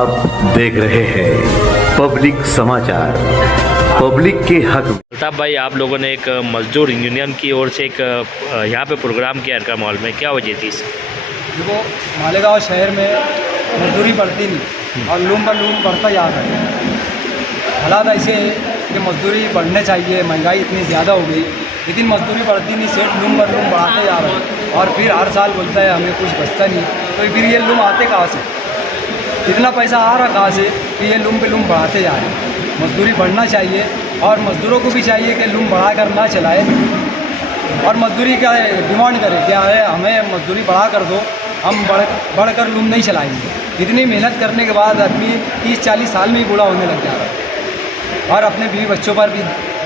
आप देख रहे हैं पब्लिक समाचार, पब्लिक के हक में। अल्ताफ भाई, आप लोगों ने एक मजदूर यूनियन की ओर से एक यहाँ पे प्रोग्राम किया अर्का मॉल में, क्या वजह थी इसकी? देखो, मालेगांव शहर में मजदूरी बढ़ती नहीं और लूम पर लूम बढ़ता जा रहा है। हालात ऐसे है कि मजदूरी बढ़ने चाहिए, महंगाई इतनी ज़्यादा हो गई, लेकिन मजदूरी बढ़ती नहीं, सेठ लूम पर लूम बढ़ाते जा रहा है और फिर हर साल बोलता है हमें कुछ बचता नहीं। तो फिर ये लूम आते कहाँ से? इतना पैसा आ रहा कहाँ से कि ये लूम पे लूम बढ़ाते जा रहे हैं। मजदूरी बढ़ना चाहिए और मज़दूरों को भी चाहिए कि लूम बढ़ा कर ना चलाए और मजदूरी का डिमांड करें क्या है, हमें मजदूरी बढ़ा कर दो, हम बढ़कर लूम नहीं चलाएंगे। इतनी मेहनत करने के बाद आदमी 30-40 साल में ही बूढ़ा होने लग जा रहा है और अपने बीवी बच्चों पर भी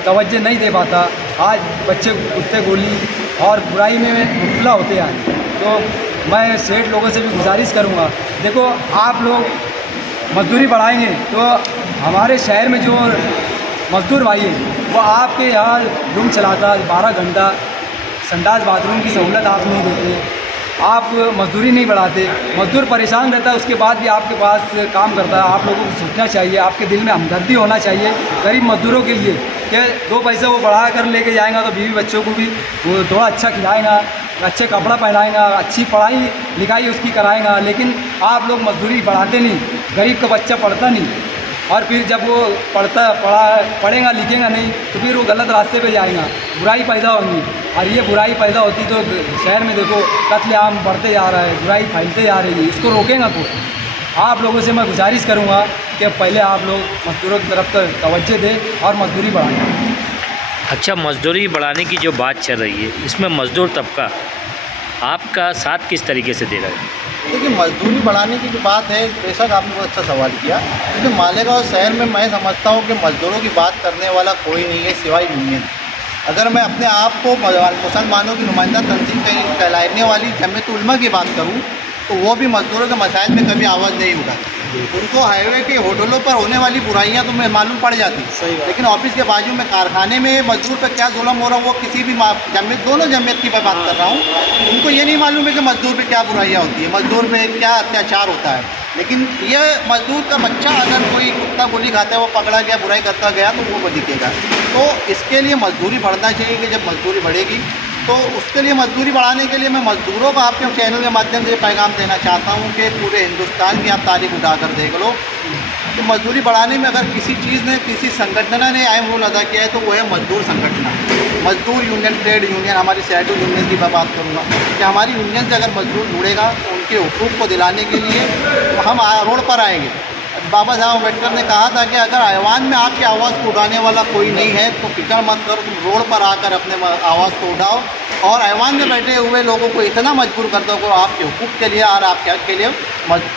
तवज्जो नहीं दे पाता। आज बच्चे कुत्ते गोली और बुराई में मुबतला होते हैं। तो मैं सेठ लोगों से भी गुजारिश करूंगा, देखो आप लोग मजदूरी बढ़ाएंगे तो हमारे शहर में जो मजदूर भाई है वो आपके यहाँ लूम चलाता 12 घंटा, संडास बाथरूम की सहूलत आप नहीं देते, आप मजदूरी नहीं बढ़ाते, मजदूर परेशान रहता है, उसके बाद भी आपके पास काम करता है। आप लोगों को सोचना चाहिए, आपके दिल में हमदर्दी होना चाहिए गरीब मजदूरों के लिए कि 2 पैसे वो बढ़ा कर लेके जाएगा तो बीवी बच्चों को भी वो थोड़ा अच्छा खिलाएगा, अच्छे कपड़ा पहनाएगा, अच्छी पढ़ाई लिखाई उसकी कराएगा। लेकिन आप लोग मजदूरी बढ़ाते नहीं, गरीब का बच्चा पढ़ता नहीं और फिर जब वो पढ़ेगा लिखेगा नहीं तो फिर वो गलत रास्ते पे जाएगा, बुराई पैदा होगी और ये बुराई पैदा होती तो शहर में देखो कत्लेआम बढ़ते जा रहा है, बुराई फैलते जा रही है, इसको रोकेगा कौन? आप लोगों से मैं गुजारिश करूँगा कि पहले आप लोग मजदूरों की तरफ तवज्जो दें और मजदूरी बढ़ाएं। अच्छा, मजदूरी बढ़ाने की जो बात चल रही है, इसमें मजदूर तबका आपका साथ किस तरीके से दे रहा है? देखिए, मजदूरी बढ़ाने की जो बात है, बेशक आपने बहुत अच्छा सवाल किया, क्योंकि मालेगांव शहर में मैं समझता हूँ कि मजदूरों की बात करने वाला कोई नहीं है सिवाय यूनियन। अगर मैं अपने आप को मुसलमानों की नुमाइंदा तंजीम कहलाने वाली जमीयत उलमा की बात करूँ तो वो भी मजदूरों के मसाइल में कभी आवाज़ नहीं उठाती। उनको हाईवे के होटलों पर होने वाली बुराइयां तो मैं मालूम पड़ जाती, लेकिन ऑफिस के बाजू में कारखाने में मजदूर पर क्या जुल्म हो रहा है वो किसी भी जमीयत, दोनों जमीयत की मैं बात कर रहा हूँ, उनको ये नहीं मालूम है कि मजदूर पे क्या बुराइयां होती है, मजदूर पे क्या अत्याचार होता है। लेकिन ये मजदूर का बच्चा अगर कोई कुत्ता गोली खाता है, वो पकड़ा गया, बुराई करता गया तो वो दिखेगा। तो इसके लिए मजदूरी बढ़ना चाहिए कि जब मजदूरी बढ़ेगी तो उसके लिए मजदूरी बढ़ाने के लिए मैं मजदूरों को आपके चैनल के माध्यम से पैगाम देना चाहता हूँ कि पूरे हिंदुस्तान की आप तारीख उठाकर देख लो कि मजदूरी बढ़ाने में अगर किसी चीज़ ने, किसी संगठन ने अहम रोल अदा किया है तो वो है मजदूर संगठन, मजदूर यूनियन, ट्रेड यूनियन। हमारी शैडो यूनियन की मैं बात करूँगा कि हमारी यूनियन से अगर मजदूर जुड़ेगा तो उनके हुकूक को दिलाने के लिए हम रोड पर आएंगे। बाबा साहब अम्बेडकर ने कहा था कि अगर ऐवान में आपकी आवाज़ को उठाने वाला कोई नहीं है तो फिक्र मत करो, तुम रोड पर आकर अपने आवाज़ को उठाओ और ऐवान में बैठे हुए लोगों को इतना मजबूर कर दो कि आपके हुकूक के लिए और आपके हक के लिए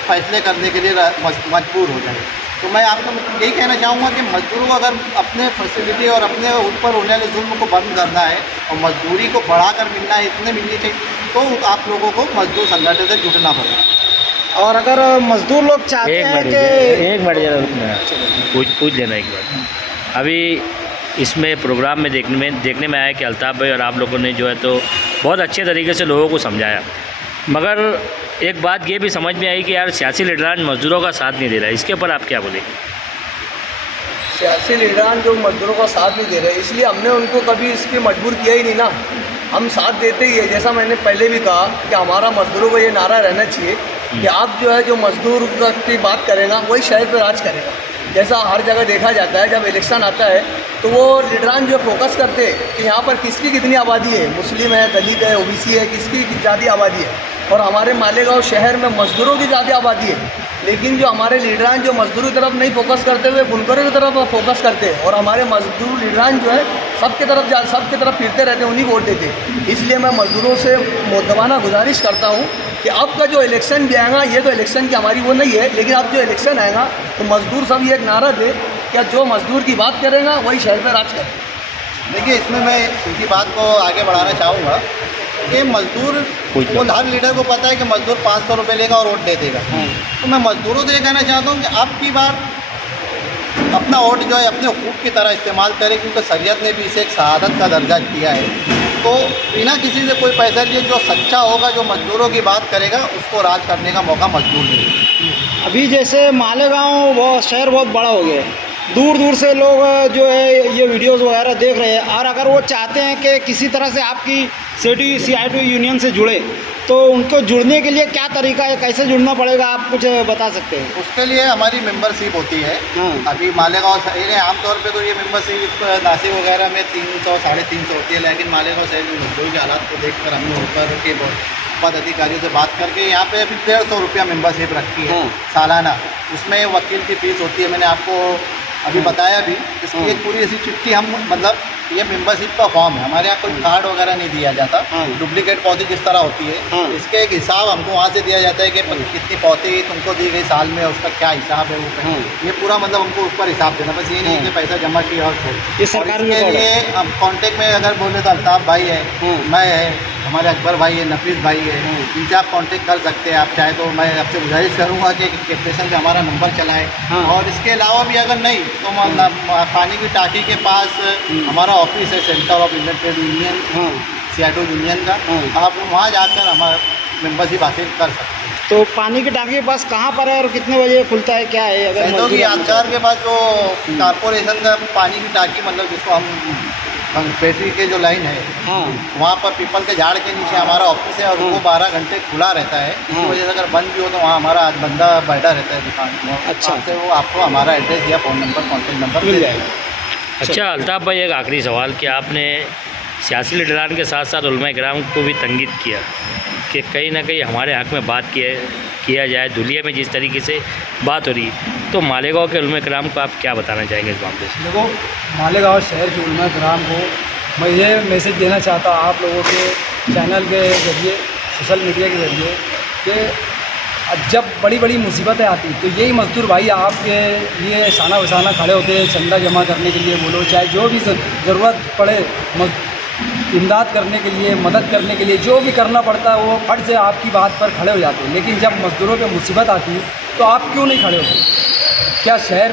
फैसले करने के लिए मजबूर हो जाए। तो मैं आपको यही कहना चाहूँगा कि मजदूरों को अगर अपने फैसिलिटी और अपने ऊपर होने वाले जुल्म को बंद करना है और मजदूरी को बढ़ाकर मिलना है, इतने मिलनी चाहिए, तो आप लोगों को मजदूर संगठन से जुटना पड़ेगा। और अगर मजदूर लोग चाहते हैं कि एक मिनट जरा रुकना, पूछ लेना एक बार। अभी इसमें प्रोग्राम में देखने में आया कि अल्ताफ भाई और आप लोगों ने जो है तो बहुत अच्छे तरीके से लोगों को समझाया, मगर एक बात ये भी समझ में आई कि यार सियासी लीडरान मजदूरों का साथ नहीं दे रहा है, इसके ऊपर आप क्या बोलेंगे? सियासी लीडरान जो मजदूरों का साथ नहीं दे रहे, इसलिए हमने उनको कभी इसके मजबूर किया ही नहीं ना, हम साथ देते ही है। जैसा मैंने पहले भी कहा कि हमारा मजदूरों को ये नारा रहना चाहिए कि आप जो है जो मजदूर की बात करेगा वही शहर पर राज करेगा। जैसा हर जगह देखा जाता है, जब इलेक्शन आता है तो वो लीडरान जो फोकस करते हैं कि यहाँ पर किसकी कितनी आबादी है, मुस्लिम है, दलित है, ओबीसी है, किसकी ज़्यादा आबादी है। और हमारे मालेगांव शहर में मजदूरों की ज़्यादा आबादी है, लेकिन जो हमारे लीडरान जो मजदूरों की तरफ नहीं फोकस करते हुए बुनकरों की तरफ फोकस करते हैं और हमारे मजदूर लीडरान जो है सबके तरफ फिरते रहते हैं, उन्हीं को वोट देते हैं। इसलिए मैं मजदूरों से मुद्दबाना गुजारिश करता हूँ कि अब का जो इलेक्शन भी आएगा, ये तो इलेक्शन की हमारी वो नहीं है, लेकिन अब जो इलेक्शन आएगा तो मजदूर सब ये एक नारा दे कि जो मजदूर की बात करेगा वही शहर पर राज करे। देखिए, इसमें मैं इनकी बात को आगे बढ़ाना चाहूँगा कि मजदूर वो हर लीडर को पता है कि मजदूर 500 रुपये लेगा और वोट दे देगा। तो मैं मजदूरों से ये कहना चाहता हूँ कि अब की बार अपना वोट जो है अपने हुकूक की तरह इस्तेमाल करें, क्योंकि शरीयत ने भी इसे एक शहादत का दर्जा दिया है। तो बिना किसी से कोई पैसा लिए जो सच्चा होगा, जो मजदूरों की बात करेगा, उसको राज करने का मौका मजदूर देगा। अभी जैसे मालेगांव वो शहर बहुत बड़ा हो गया है, दूर दूर से लोग जो है ये वीडियोस वगैरह देख रहे हैं, और अगर वो चाहते हैं कि किसी तरह से आपकी CITU यूनियन से जुड़े, तो उनको जुड़ने के लिए क्या तरीका है, कैसे जुड़ना पड़ेगा, आप कुछ बता सकते हैं? उसके लिए हमारी मेंबरशिप होती है। हाँ। अभी मालेगांव शहर है, आमतौर पे तो ये मेंबरशिप नासिक वगैरह में 300 साढ़े 300 होती है, लेकिन मालेगांव शहर में मजदूरी के हालात को देखकर हमने ऊपर के पदाधिकारियों से बात करके यहाँ पे अभी 150 रुपया मेंबरशिप रखी है हाँ। सालाना। उसमें वकील की फ़ीस होती है, मैंने आपको अभी बताया भी। इसकी एक पूरी ऐसी चिट्ठी हम मतलब ये मेंबरशिप का फॉर्म है, हमारे यहाँ कोई कार्ड वगैरह नहीं दिया जाता। डुप्लीकेट पौधी जिस तरह होती है, इसके एक हिसाब हमको वहाँ से दिया जाता है कि कितनी पौधी तुमको दी गई साल में, उसका क्या हिसाब है वो। ये पूरा मतलब हमको ऊपर हिसाब देना, बस ये नहीं कि पैसा जमा किया और छोड़। ये सरकार के लिए हम कॉन्टेक्ट में अगर बोले तो अल्ताफ़ भाई है, मैं है, हमारे अकबर भाई है, नफीस भाई है, इनसे आप कांटेक्ट कर सकते हैं। आप चाहे तो मैं आपसे गुजारिश करूंगा कि स्टेशन से हमारा नंबर चलाएं। और इसके अलावा भी अगर नहीं तो पानी की टाँकी के पास हमारा ऑफिस है, centre of Indian trade union, CITU union का। आप वहाँ जाकर हमारा मेंबरशिप हासिल कर सकते हैं। तो पानी की टाँकी के पास कहाँ पर है और कितने बजे खुलता है, क्या है? अगर शहीदों की यादगार के पास जो कारपोरेशन का पानी की टाँकी मतलब जिसको हम पेटी के जो लाइन है, वहाँ पर पीपल के झाड़ के नीचे हमारा ऑफिस है, और वो 12 घंटे खुला रहता है। इसी वजह से अगर बंद भी हो तो वहाँ हमारा बंदा बैठा रहता है दुकान में। अच्छा, तो वो आपको हमारा एड्रेस या फ़ोन नंबर, कॉन्टेक्ट नंबर मिल जाएगा। अच्छा अल्ताफ़ भाई, एक आखिरी सवाल कि आपने सियासी लीडरान के साथ साथ उलमा इकराम को भी तंगीद किया कि कहीं ना कहीं हमारे हक़ में बात किया जाए। दुलिया में जिस तरीके से बात हो रही, तो मालेगांव के उलमा इकराम को आप क्या बताना चाहेंगे इस मामले से? देखो, मालेगांव शहर के उलमा इकराम को मैं ये मैसेज देना चाहता हूँ आप लोगों के चैनल के ज़रिए, सोशल मीडिया के ज़रिए, कि जब बड़ी बड़ी मुसीबतें आती तो यही मजदूर भाई आपके लिए शाना बशाना खड़े होते हैं, चंदा जमा करने के लिए बोलो, चाहे जो भी ज़रूरत पड़े, इमदाद करने के लिए, मदद करने के लिए, जो भी करना पड़ता है वो फट से आपकी बात पर खड़े हो जाते हैं। लेकिन जब मजदूरों पे मुसीबत आती है तो आप क्यों नहीं खड़े होते? क्या शहर